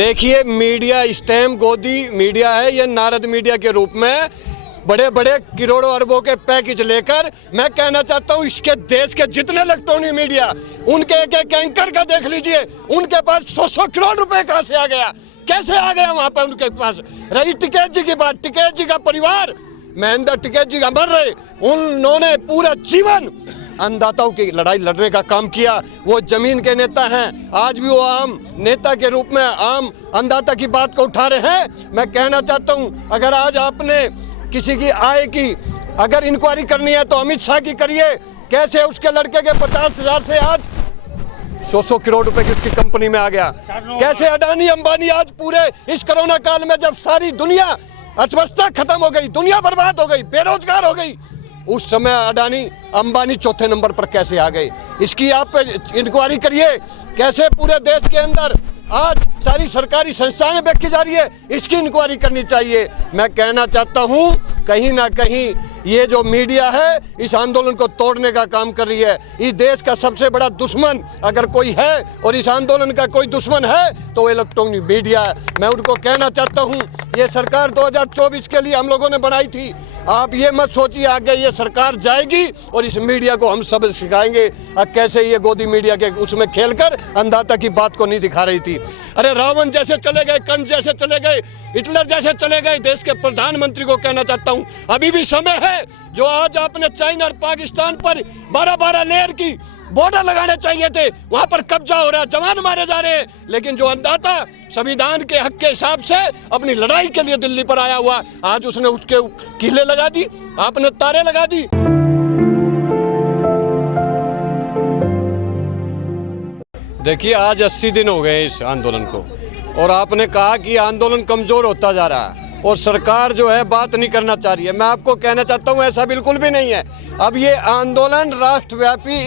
देखिए, मीडिया इस टाइम गोदी मीडिया है, ये नारद मीडिया के रूप में बड़े बड़े करोड़ों अरबों के पैकेज लेकर, मैं कहना चाहता हूँ इसके देश के जितने इलेक्ट्रॉनिक मीडिया, उनके एक एक एंकर का देख लीजिए, उनके पास 100 करोड़ रुपए कहाँ से आ गया, कैसे आ गया वहाँ पर उनके पास। रही टिकैत जी की बात, टिकैत जी का परिवार, महेंद्र टिकैत जी अमर रहे, उन्होंने पूरा जीवन अन्नदाताओं की लड़ाई लड़ने का काम किया। वो जमीन के नेता हैं, आज भी वो आम नेता के रूप में आम अन्नदाता की बात को उठा रहे हैं। मैं कहना चाहता हूँ, अगर आज आपने किसी की आय की अगर इंक्वायरी करनी है तो अमित शाह की करिए, कैसे उसके लड़के के 50,000 से आज 100 करोड़ रुपए की उसकी कंपनी में आ गया, कैसे अडानी अंबानी आज पूरे इस कोरोना काल में जब सारी दुनिया अर्थव्यवस्था खत्म हो गई, दुनिया बर्बाद हो गई, बेरोजगार हो गई, उस समय अडानी अंबानी चौथे नंबर पर कैसे आ गए, इसकी आप इंक्वायरी करिए। कैसे पूरे देश के अंदर आज सारी सरकारी संस्थाएं बेची जा रही है, इसकी इंक्वायरी करनी चाहिए। मैं कहना चाहता हूं, कहीं ना कहीं ये जो मीडिया है इस आंदोलन को तोड़ने का काम कर रही है। इस देश का सबसे बड़ा दुश्मन अगर कोई है और इस आंदोलन का कोई दुश्मन है तो इलेक्ट्रॉनिक मीडिया है। मैं उनको कहना चाहता हूं, ये सरकार 2024 के लिए हम लोगों ने बनाई थी, आप ये मत सोचिए आगे ये सरकार जाएगी और इस मीडिया को हम सब सिखाएंगे। कैसे ये गोदी मीडिया के उसमें खेलकर अन्नदाता की बात को नहीं दिखा रही थी। अरे रावण जैसे चले गए, कंस जैसे चले गए, हिटलर जैसे चले गए। देश के प्रधानमंत्री को कहना चाहता हूं, अभी भी समय है। जो आज आपने चाइना और पाकिस्तान पर 12-12 लेयर की बॉर्डर लगाने चाहिए थे, वहां पर कब्जा हो रहा है, जवान मारे जा रहे हैं। लेकिन जो अन्नदाता संविधान के हक के हिसाब से अपनी लड़ाई के लिए दिल्ली पर आया हुआ, आज उसने उसके किले लगा दी, आपने तारे लगा दी। देखिए, आज 80 दिन हो गए इस आंदोलन को, और आपने कहा कि आंदोलन कमजोर होता जा रहा है और सरकार जो है बात नहीं करना चाह रही है। मैं आपको कहना चाहता हूं, ऐसा बिल्कुल भी नहीं है। अब ये आंदोलन राष्ट्रव्यापी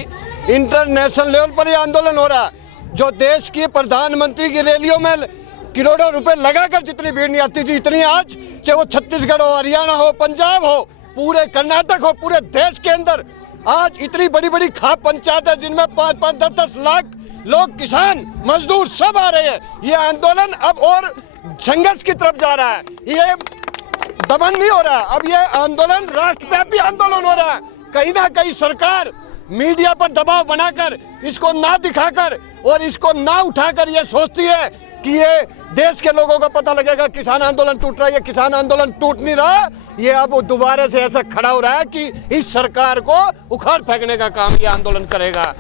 इंटरनेशनल लेवल पर ये आंदोलन हो रहा है। जो देश की प्रधानमंत्री की रैलियों में करोड़ों रुपए लगाकर जितनी भीड़ नहीं आती थी, इतनी आज, चाहे वो छत्तीसगढ़ हो, हरियाणा हो, पंजाब हो, पूरे कर्नाटक हो, पूरे देश के अंदर आज इतनी बड़ी बड़ी खाप पंचायत है जिनमें 5-5, 10-10 लाख लोग, किसान, मजदूर सब आ रहे हैं। ये आंदोलन अब और संघर्ष की तरफ जा रहा है, ये दमन नहीं हो रहा। अब ये आंदोलन राष्ट्रव्यापी आंदोलन हो रहा है। कहीं ना कहीं सरकार मीडिया पर दबाव बनाकर, इसको ना दिखाकर और इसको ना उठाकर ये सोचती है कि ये देश के लोगों को पता लगेगा किसान आंदोलन टूट रहा है। ये किसान आंदोलन टूट नहीं रहा, ये अब दोबारा से ऐसा खड़ा हो रहा है कि इस सरकार को उखाड़ फेंकने का काम ये आंदोलन करेगा।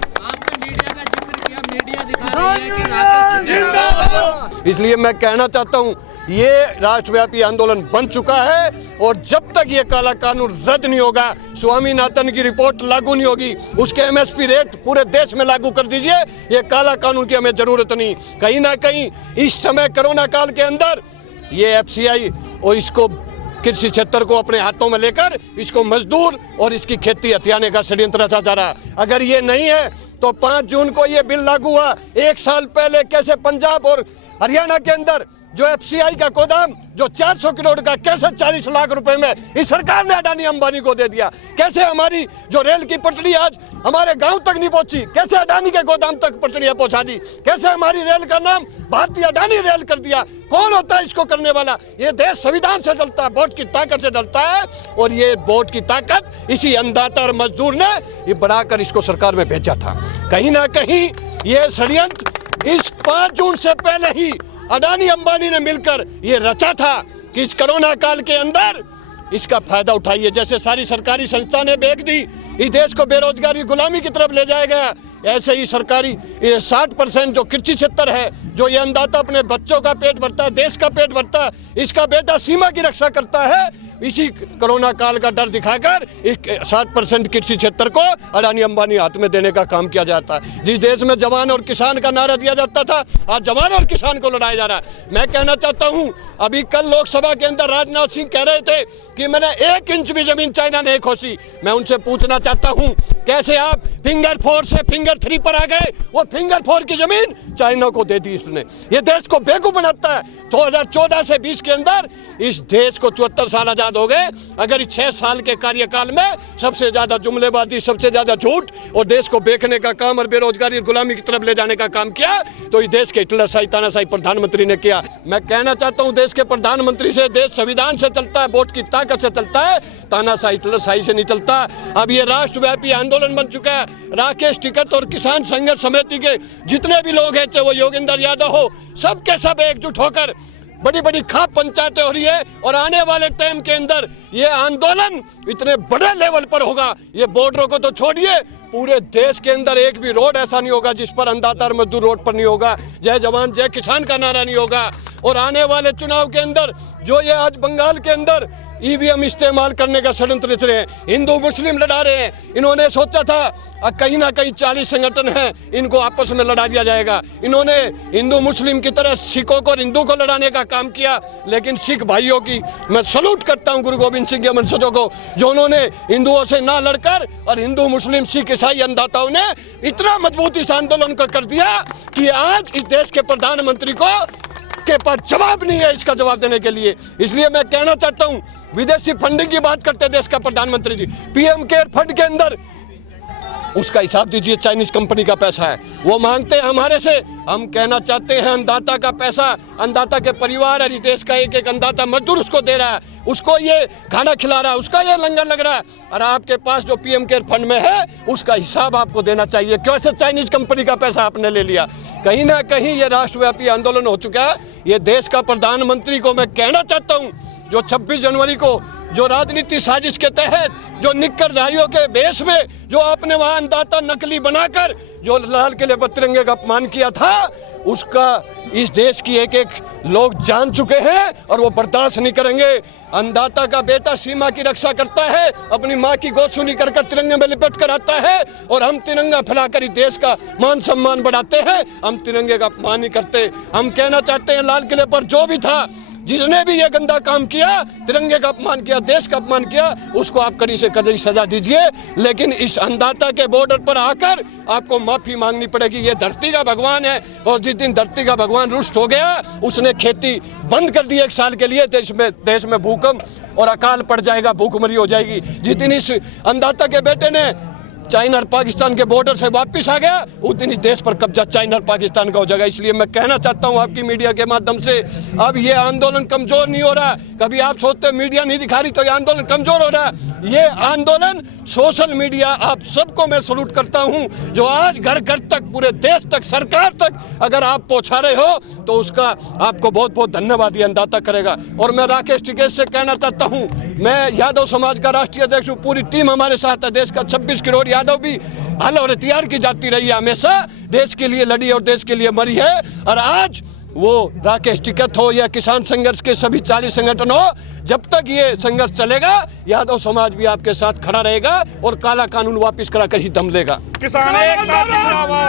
इसलिए मैं कहना चाहता हूं, ये राष्ट्रव्यापी आंदोलन बन चुका है और जब तक ये काला कानून रद्द नहीं होगा, स्वामीनाथन की रिपोर्ट लागू नहीं होगी, उसके एमएसपी रेट पूरे देश में लागू कर दीजिए। ये काला कानून की हमें जरूरत नहीं। कहीं ना कहीं इस समय कोरोना काल के अंदर ये एफसीआई और इसको कृषि क्षेत्र को अपने हाथों में लेकर इसको मजदूर और इसकी खेती हथियाने का षड्यंत्र रचा जा रहा है। अगर ये नहीं है तो 5 जून को ये बिल लागू हुआ। 1 साल पहले कैसे पंजाब और हरियाणा के अंदर जो एफसीआई का गोदाम जो 400 करोड़ का, कैसे 40 लाख रुपए में इस सरकार ने अडानी अंबानी को दे दिया। कैसे हमारी जो रेल की पटरी आज हमारे गांव तक नहीं पहुंची, कैसे अडानी के गोदाम तक पटरियां पहुंचा दी, कैसे हमारी रेल का नाम भारतीय अडानी रेल कर दिया। कौन होता है इसको करने वाला? ये देश संविधान से चलता है, वोट की ताकत से चलता है, और ये वोट की ताकत इसी अन्नदाता और मजदूर ने ये बढ़ाकर इसको सरकार में भेजा था। कहीं ना कहीं ये षड्यंत्र इस 5 जून से पहले ही अडानी अंबानी ने मिलकर ये रचा था कि इस कोरोना काल के अंदर इसका फायदा उठाइए। जैसे सारी सरकारी संस्था ने बेच दी, इस देश को बेरोजगारी गुलामी की तरफ ले जाया गया, ऐसे ही सरकारी 60% जो कृषि क्षेत्र है, जो ये अन्नदाता अपने बच्चों का पेट भरता है, देश का पेट भरता है, इसका बेटा सीमा की रक्षा करता है, इसी कोरोना काल का डर दिखाकर 60% कृषि क्षेत्र को अडानी अंबानी हाथ में देने का काम किया जाता है। जिस देश में जवान और किसान का नारा दिया जाता था, आज जवान और किसान को लड़ाया जा रहा है। मैं कहना चाहता हूं, अभी कल लोकसभा के अंदर राजनाथ सिंह कह रहे थे कि मैंने 1 इंच भी जमीन चाइना नहीं खोसी। मैं उनसे पूछना चाहता हूं, कैसे आप फिंगर 4 से फिंगर 3 पर आ गए? वो फिंगर 4 की जमीन चाइना को दे दी इसने। ये देश को बेवकूफ बनाता है। 2014 से 20 के अंदर इस देश को 74 साल आजाद हो गए। अगर इस 6 साल के कार्यकाल में सबसे ज्यादा जुमलेबाजी, सबसे ज्यादा झूठ और देश को बेचने का काम और बेरोजगारी और गुलामी की तरफ ले जाने का काम किया तो इस देश के हिटलरशाही तानाशाही प्रधानमंत्री ने किया। मैं कहना चाहता हूं, देश के प्रधानमंत्री से, देश संविधान से चलता है, वोट की ताकत से चलता है, तानाशाही हिटलरशाही से नहीं चलता। अब ये राष्ट्रव्यापी आंदोलन बन चुका है। राकेश टिकैत और किसान संघर्ष समिति के जितने भी लोग हैं, चाहे वो योगेंद्र यादव हो, सबके सब एकजुट होकर बड़ी बड़ी खाप पंचायतें हो रही है और आने वाले टाइम के अंदर ये आंदोलन इतने बड़े लेवल पर होगा। ये बॉर्डरों को तो छोड़िए, पूरे देश के अंदर एक भी रोड ऐसा नहीं होगा जिस पर अन्नदाता और मजदूर रोड पर नहीं होगा, जय जवान जय किसान का नारा नहीं होगा। और आने वाले चुनाव के अंदर जो ये आज बंगाल के अंदर ईवीएम इस्तेमाल करने का षड्यंत्र रच रहे हैं, हिंदू मुस्लिम लड़ा रहे हैं। इन्होंने सोचा था कहीं ना कहीं 40 संगठन हैं, इनको आपस में लड़ा दिया जाएगा। इन्होंने हिंदू मुस्लिम की तरह सिखों को और हिंदू को लड़ाने का काम किया। लेकिन सिख भाइयों की मैं सलूट करता हूं, गुरु गोविंद सिंह के वंशजों को, जो उन्होंने हिंदुओं से ना लड़कर और हिंदू मुस्लिम सिख ईसाई अन्नदाताओं ने इतना मजबूत इस आंदोलन को कर दिया कि आज इस देश के प्रधानमंत्री को के पास जवाब नहीं है इसका जवाब देने के लिए। इसलिए मैं कहना चाहता हूं, विदेशी फंडिंग की बात करते हैं देश का प्रधानमंत्री जी, पीएम केयर फंड के अंदर उसका हिसाब दीजिए। चाइनीज कंपनी का पैसा है, वो मांगते हैं हमारे से। हम कहना चाहते हैं अन्नदाता का पैसा, अन्नदाता के परिवार है, इस देश का एक एक अन्नदाता मजदूर उसको दे रहा है, उसको ये खाना खिला रहा है, उसका ये लंगर लग रहा है। और आपके पास जो पीएम केयर फंड में है उसका हिसाब आपको देना चाहिए। कैसे चाइनीज कंपनी का पैसा आपने ले लिया? कहीं ना कहीं ये राष्ट्रव्यापी आंदोलन हो चुका है। ये देश का प्रधानमंत्री को मैं कहना चाहता हूँ, जो 26 जनवरी को जो राजनीति साजिश के तहत जो निक्करधारियों के भेष में जो आपने वहां अन्नदाता नकली बनाकर जो लाल किले पर तिरंगे का अपमान किया था, उसका इस देश की एक एक लोग जान चुके हैं और वो बर्दाश्त नहीं करेंगे। अन्नदाता का बेटा सीमा की रक्षा करता है, अपनी माँ की गोद सुनी कर तिरंगे में लिपट कर आता है और हम तिरंगा फैलाकर इस देश का मान सम्मान बढ़ाते हैं। हम तिरंगे का अपमान नहीं करते। हम कहना चाहते हैं, लाल किले पर जो भी था, जिसने भी ये गंदा काम किया, तिरंगे का अपमान किया, देश का अपमान किया, उसको आप कड़ी से कड़ी सजा दीजिए। लेकिन इस अन्नदाता के बॉर्डर पर आकर आपको माफी मांगनी पड़ेगी। ये धरती का भगवान है और जिस दिन धरती का भगवान रुष्ट हो गया, उसने खेती बंद कर दी 1 साल के लिए। देश में भूकंप और अकाल पड़ जाएगा, भूखमरी हो जाएगी। जिस दिन इस अन्नदाता के बेटे ने चाइना और पाकिस्तान के बॉर्डर से वापस आ गया, उस दिन इस देश पर कब्जा चाइना और पाकिस्तान का हो जाएगा। इसलिए मैं कहना चाहता हूं आपकी मीडिया के माध्यम से, अब ये आंदोलन कमजोर नहीं हो रहा। कभी आप सोचते मीडिया नहीं दिखा रही तो ये आंदोलन कमजोर हो रहा है। ये आंदोलन सोशल मीडिया, आप सबको मैं सलूट करता हूं, जो आज घर घर तक, पूरे देश तक, सरकार तक अगर आप पहुंचा रहे हो तो उसका आपको बहुत बहुत धन्यवाद ये अन्नदाता करेगा। और मैं राकेश टिकैत से कहना चाहता हूं, मैं यादव समाज का राष्ट्रीय अध्यक्ष हूं, पूरी टीम हमारे साथ है। देश का 26 करोड़ यादव भी हल और हथियार की जाती रही है, हमेशा देश के लिए लड़ी और देश के लिए मरी है। और आज वो राकेश टिकैत हो या किसान संघर्ष के सभी 40 संगठन हो, जब तक ये संघर्ष चलेगा, यादव समाज भी आपके साथ खड़ा रहेगा और काला कानून वापस कराकर ही दम लेगा। किसान